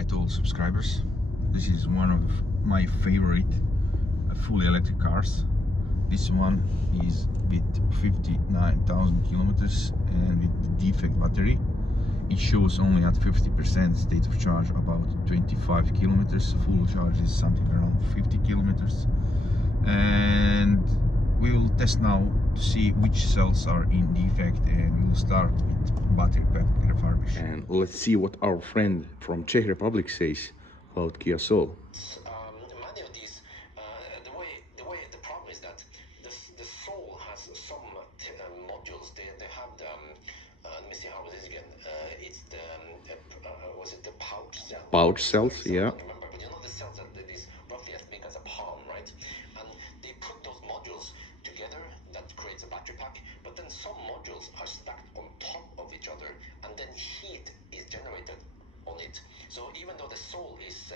Hi to all subscribers. This is one of my favorite fully electric cars. This one is with 59,000 kilometers and with the defect battery. It shows only at 50% state of charge, about 25 kilometers. Full charge is something around 50 kilometers. And we will test now to see which cells are in defect, and we'll start with battery pack refurbish. And let's see what our friend from Czech Republic says about Kia Soul. Many of these, the problem is that the Soul has some modules. They have the let me see how it is again. It's the was it the pouch cell? Pouch cells, yeah. I don't remember, but you know the cells that is roughly as big as a palm, right? And they put those modules together, that creates a battery pack. But then some modules are stacked on top of each other, and then heat is generated on it. So even though the Soul is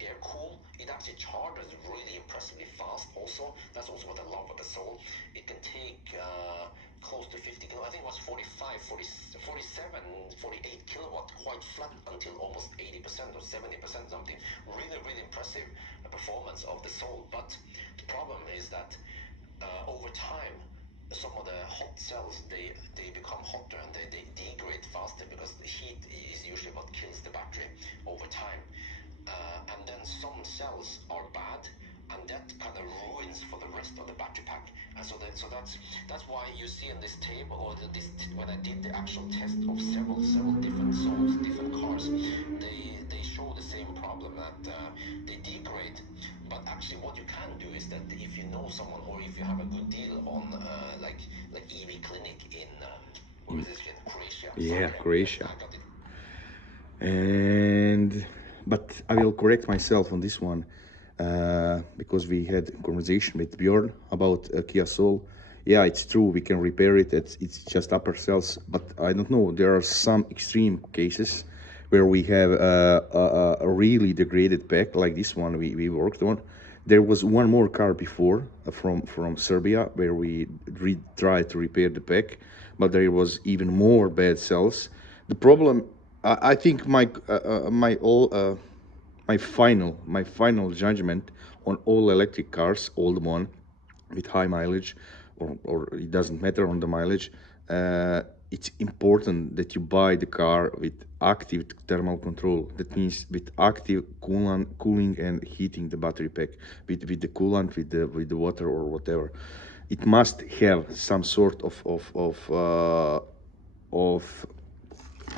air cooled, it actually charges really impressively fast. Also, that's also what I love about the Soul. It can take close to 50 kilowatt. I think it was 45, 40, 47, 48 kilowatt, quite flat until almost 80% or 70% something. Really impressive performance of the Soul. But the problem is that over time, some of the hot cells, they become hotter and they degrade faster, because the heat is usually what kills the battery over time. And then some cells are bad, and that kind of ruins for the rest of the battery pack. And so that's why you see in this table, or when I did the actual test of several different Souls, different cars, they show the same problem, that they degrade. But actually, what you can do is that if you know someone, or if you have a good deal on like EV clinic in where is this again? Croatia. Yeah, Zagreb. Croatia. I got it. But I will correct myself on this one, because we had a conversation with Bjorn about Kia Soul. Yeah, it's true, we can repair it. It's just upper cells, but I don't know. There are some extreme cases where we have a really degraded pack, like this one we worked on. There was one more car before from Serbia where we tried to repair the pack, but there was even more bad cells. The problem, I think my final judgment on all electric cars, old one with high mileage, or it doesn't matter on the mileage. It's important that you buy the car with active thermal control. That means with active cooling and heating the battery pack with the coolant, with the water or whatever. It must have some sort of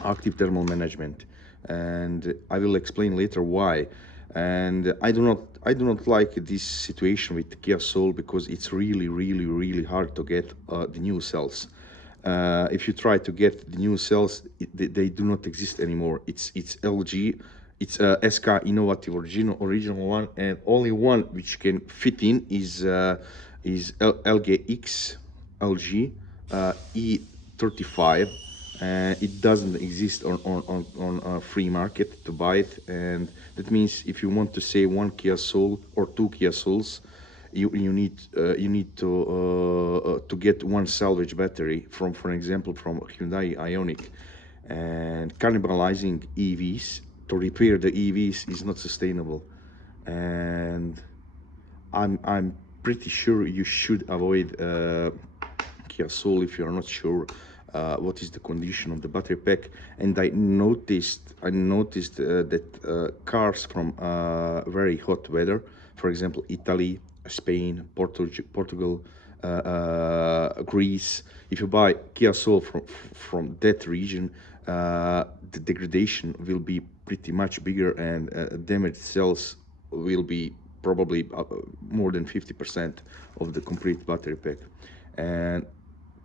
active thermal management, and I will explain later why. And I do not like this situation with Kia Soul, because it's really hard to get the new cells. If you try to get the new cells, they do not exist anymore. It's LG, it's SK innovative original one, and only one which can fit in is LGX LG E35. It doesn't exist on free market to buy it, and that means if you want to save one Kia Soul or two Kia Souls, you need to get one salvage battery from, for example, from Hyundai Ioniq. And cannibalizing EVs to repair the EVs is not sustainable, and I'm pretty sure you should avoid Kia Soul if you are not sure what is the condition of the battery pack. And I noticed that cars from very hot weather, for example Italy, Spain, Portugal, Greece, if you buy Kia Soul from that region, the degradation will be pretty much bigger, and damaged cells will be probably more than 50% of the complete battery pack. And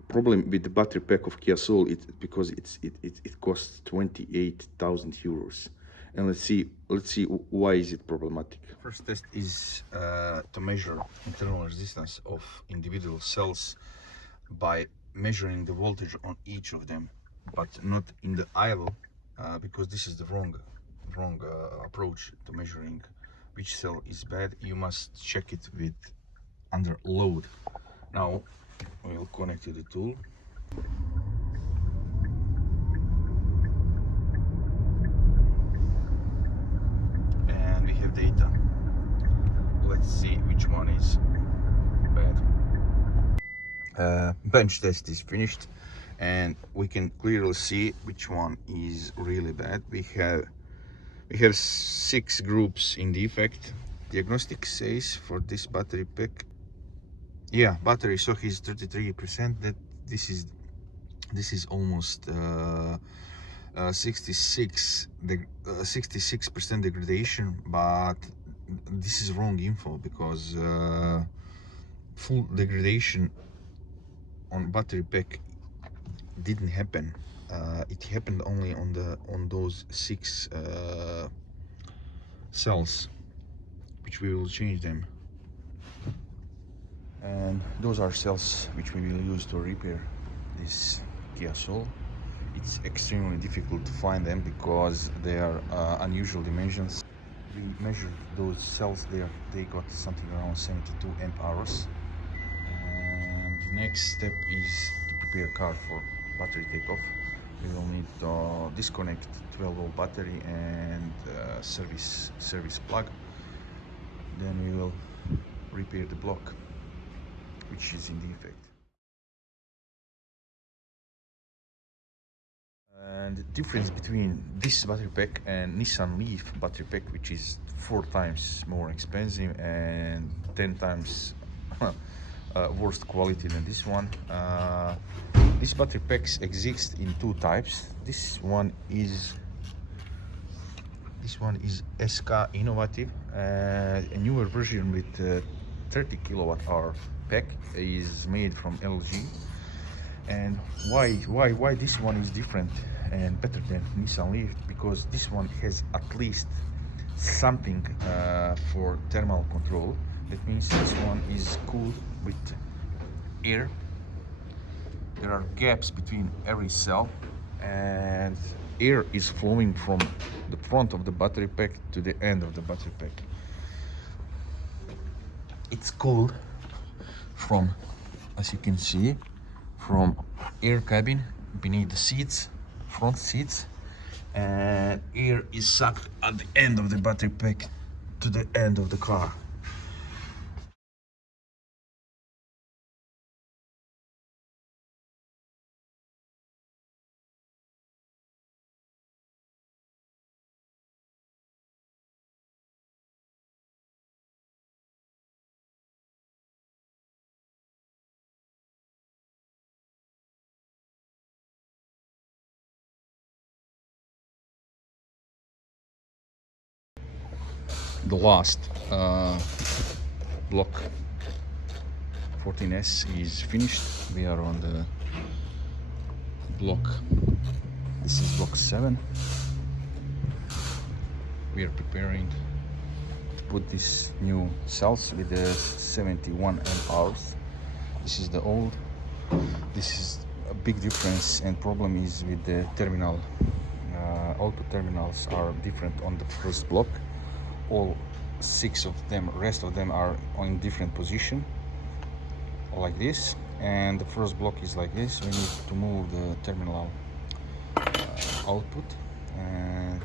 problem with the battery pack of Kia Soul, because it costs 28,000 euros. And let's see why is it problematic. First test is to measure internal resistance of individual cells by measuring the voltage on each of them, but not in the idle, because this is the wrong approach to measuring which cell is bad. You must check it with under load. Now we'll connect to the tool. Bench test is finished, and we can clearly see which one is really bad. We have 6 groups in defect. Diagnostic says for this battery pack, yeah, battery stock is 33%. That this is almost 66% degradation, but this is wrong info, because full degradation on battery pack didn't happen. It happened only on those 6 cells, which we will change them, and those are cells which we will use to repair this Kia Soul. It's extremely difficult to find them because they are unusual dimensions. We measured those cells there, they got something around 72 amp hours. And the next step is to prepare car for battery takeoff. We will need to disconnect 12-volt battery and service plug. Then we will repair the block, which is in defect. And the difference between this battery pack and Nissan Leaf battery pack, which is 4 times more expensive and 10 times worse quality than this one. These battery packs exist in 2 types. This one is SK Innovative. A newer version with 30 kilowatt hour pack is made from LG. And why this one is different and better than Nissan Leaf? Because this one has at least something for thermal control. That means this one is cooled with air. There are gaps between every cell, and air is flowing from the front of the battery pack to the end of the battery pack. It's cooled from, as you can see, from air cabin beneath the seats, front seats, and air is sucked at the end of the battery pack to the end of the car. The last block 14S is finished. We are on the block, this is block 7. We are preparing to put these new cells with the 71 amp hours. This is the old. This is a big difference, and problem is with the terminal. Auto terminals are different on the first block. All 6 of them, rest of them are on different position, like this, and the first block is like this. We need to move the terminal output and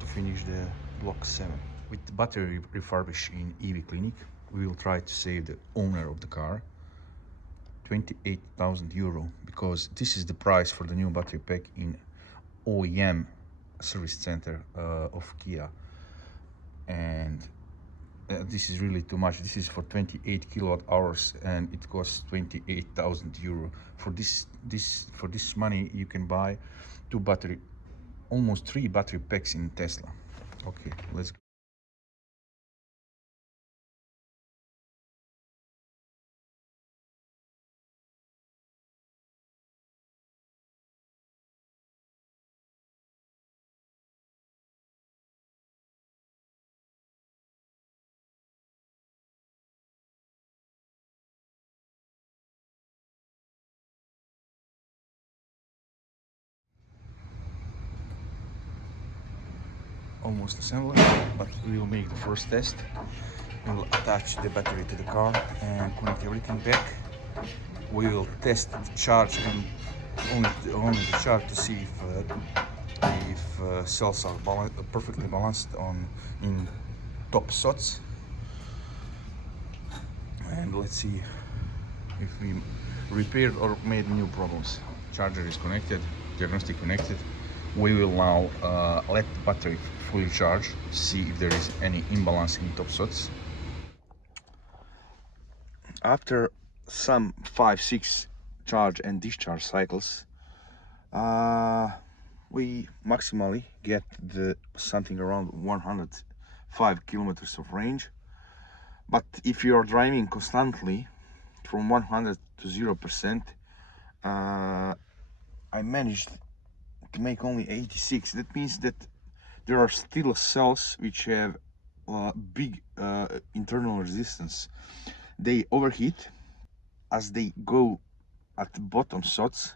to finish the block 7. With the battery refurbished in EV Clinic, we will try to save the owner of the car 28,000 euro, because this is the price for the new battery pack in OEM service center of Kia. And this is really too much. This is for 28 kilowatt hours, and it costs 28,000 euro. For this money, you can buy almost 3 battery packs in Tesla. Okay, let's go. Almost assembled, but we will make the first test. We will attach the battery to the car and connect everything back. We will test the charge, and only the charge, to see if cells are perfectly balanced in top slots. And let's see if we repaired or made new problems. Charger is connected, diagnostic connected. We will now let the battery fully charge to see if there is any imbalance in top sots. After some 5-6 charge and discharge cycles, we maximally get the something around 105 kilometers of range. But if you are driving constantly from 100 to 0%, I managed to make only 86. That means that there are still cells which have big internal resistance. They overheat as they go at the bottom sots.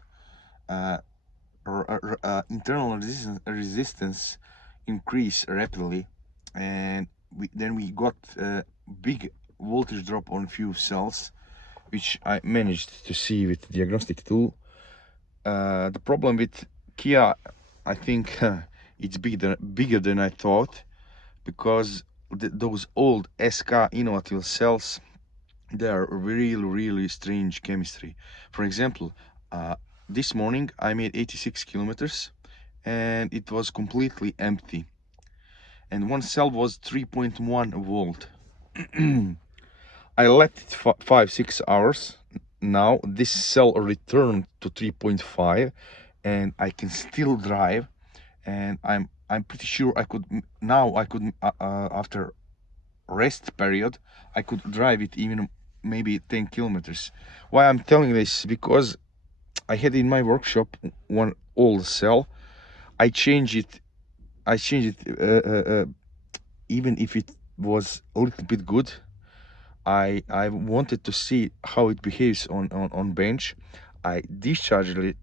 Internal resistance increase rapidly, and then we got a big voltage drop on few cells, which I managed to see with the diagnostic tool. The problem with Kia, I think it's bigger than I thought, because those old SK innovative cells, they are really strange chemistry. For example, this morning I made 86 kilometers and it was completely empty, and one cell was 3.1 volt. I let it 5-6 hours. Now this cell returned to 3.5 and I can still drive, and I'm pretty sure I could after rest period I could drive it even maybe 10 kilometers. Why I'm telling this? Because I had in my workshop one old cell. I changed it even if it was a little bit good. I wanted to see how it behaves on bench. I discharged it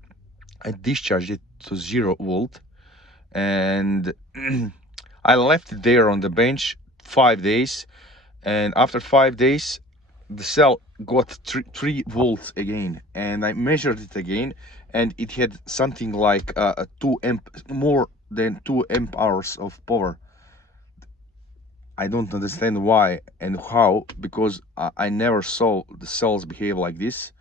to 0 volt, and I left it there on the bench 5 days, and after 5 days the cell got 3 volts again, and I measured it again, and it had something like a 2 amp, more than 2 amp hours of power. I don't understand why and how, because I never saw the cells behave like this.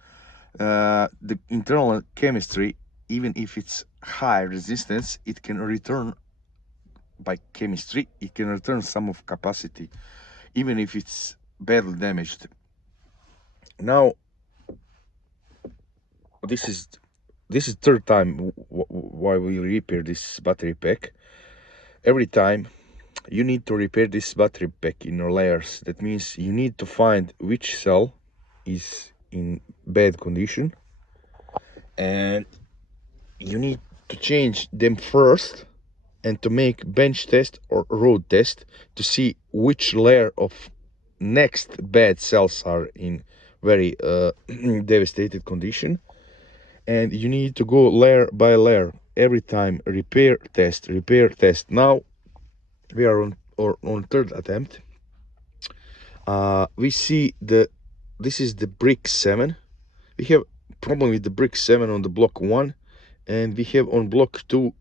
The internal chemistry, even if it's high resistance, it can return by chemistry, it can return some of capacity, even if it's badly damaged. Now, this is third time why we repair this battery pack. Every time you need to repair this battery pack in layers. That means you need to find which cell is in bad condition, and you need to change them first, and to make bench test or road test to see which layer of next bad cells are in very devastated condition. And you need to go layer by layer every time. Repair test. Now we are on third attempt. We see this is the brick 7. We have problem with the brick 7 on the block 1, and we have on block 2,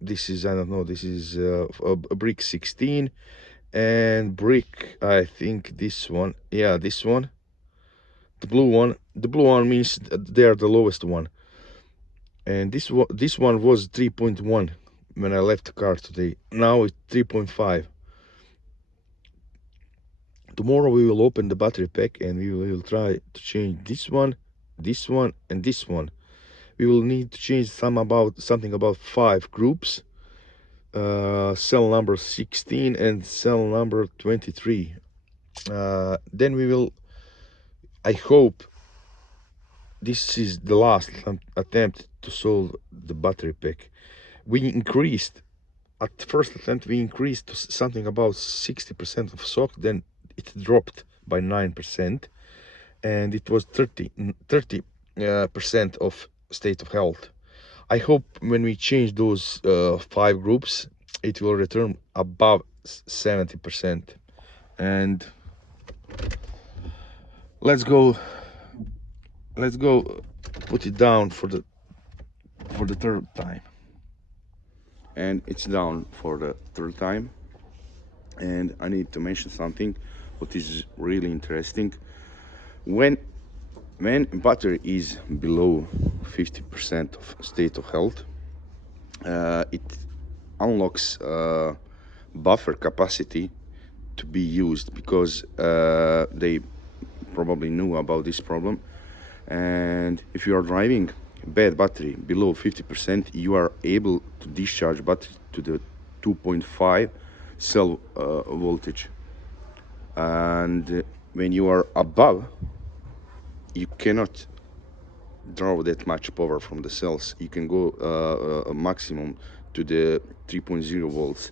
this is, I don't know, this is a brick 16, and brick, I think this one, yeah, this one, the blue one means they are the lowest one. And this one was 3.1 when I left the car today. Now it's 3.5. Tomorrow we will open the battery pack and we will try to change this one, and this one. We will need to change something about 5 groups. Cell number 16 and cell number 23. Then we will, I hope this is the last attempt to solve the battery pack. We increased, at first attempt we increased to something about 60% of sock, then it dropped by 9%, and it was 30% of state of health. I hope when we change those 5 groups, it will return above 70%. And let's go put it down for the third time. And it's down for the third time. And I need to mention something what is really interesting. When battery is below 50% of state of health, it unlocks buffer capacity to be used, because they probably knew about this problem. And if you are driving bad battery below 50%, you are able to discharge battery to the 2.5 cell voltage. And when you are above, you cannot draw that much power from the cells. You can go a maximum to the 3.0 volts.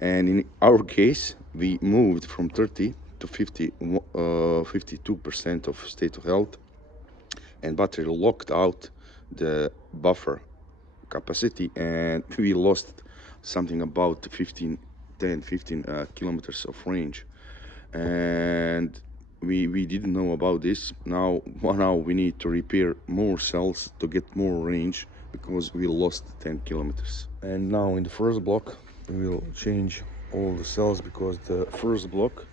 And in our case, we moved from 30 to 52% of state of health, and battery locked out the buffer capacity, and we lost something about 15 kilometers of range. And we didn't know about this. Now we need to repair more cells to get more range, because we lost 10 kilometers. And now in the first block we will change all the cells, because the first block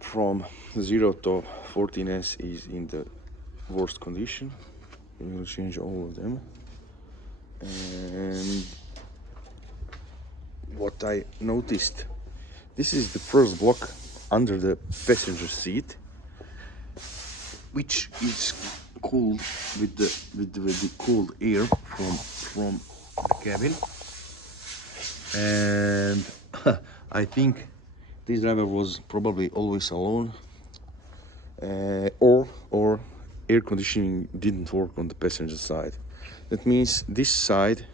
from 0 to 14S is in the worst condition. We will change all of them. And what I noticed, this is the first block under the passenger seat, which is cooled with the cold air from the cabin. And I think this driver was probably always alone, or air conditioning didn't work on the passenger side. That means this side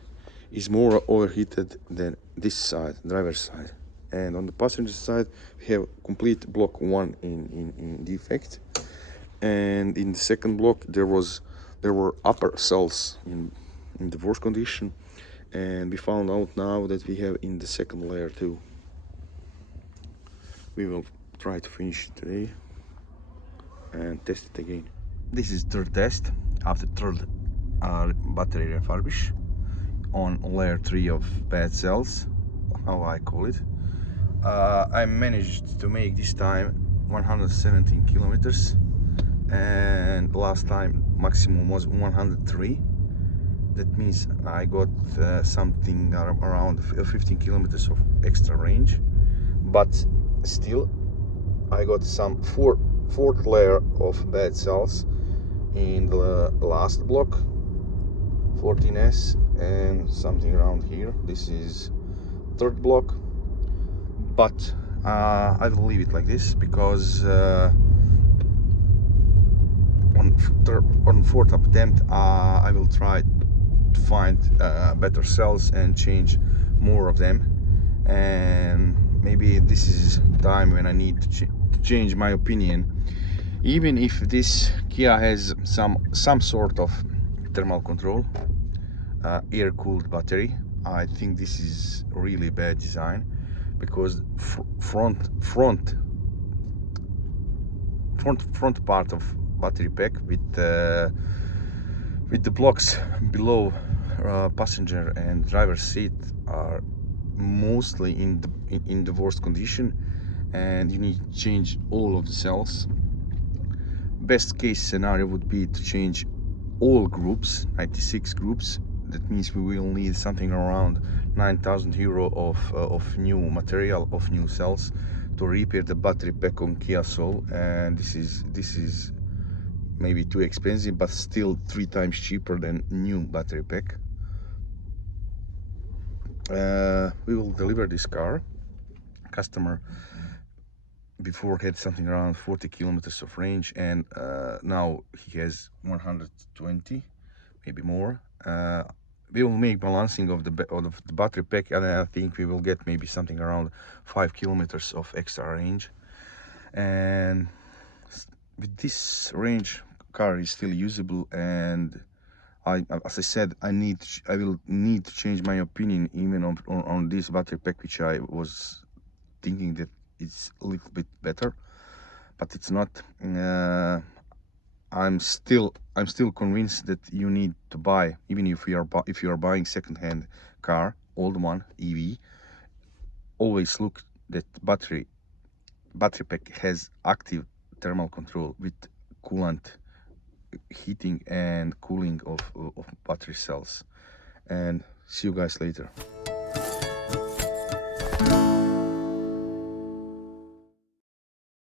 is more overheated than this side, driver's side. And on the passenger side, we have complete block 1 in defect. And in the second block, there were upper cells in the worst condition. And we found out now that we have in the second layer too. We will try to finish it today and test it again. This is third test after third battery refurbish on layer 3 of bad cells, how I call it. I managed to make this time 117 kilometers, and last time maximum was 103. That means I got something around 15 kilometers of extra range, but still I got some fourth layer of bad cells in the last block, 14S, and something around here. This is third block, but I will leave it like this, because on fourth attempt I will try to find better cells and change more of them. And maybe this is time when I need to change my opinion, even if this Kia has some sort of thermal control, air-cooled battery. I think this is really bad design, because front part of battery pack with the blocks below passenger and driver's seat are mostly in the worst condition, and you need to change all of the cells. Best case scenario would be to change all groups, 96 groups. That means we will need something around 9,000 euro of new material, of new cells, to repair the battery pack on Kia Soul. And this is maybe too expensive, but still 3 times cheaper than new battery pack. We will deliver this car. Customer before had something around 40 kilometers of range, and now he has 120, maybe more. We will make balancing of the battery pack, and I think we will get maybe something around 5 kilometers of extra range. And with this range, car is still usable. And as I said, I will need to change my opinion even on this battery pack, which I was thinking that it's a little bit better, but it's not. I'm still convinced that you need to buy, even if you are buying second-hand car, old one, EV, always look that battery pack has active thermal control with coolant heating and cooling of battery cells. And see you guys later.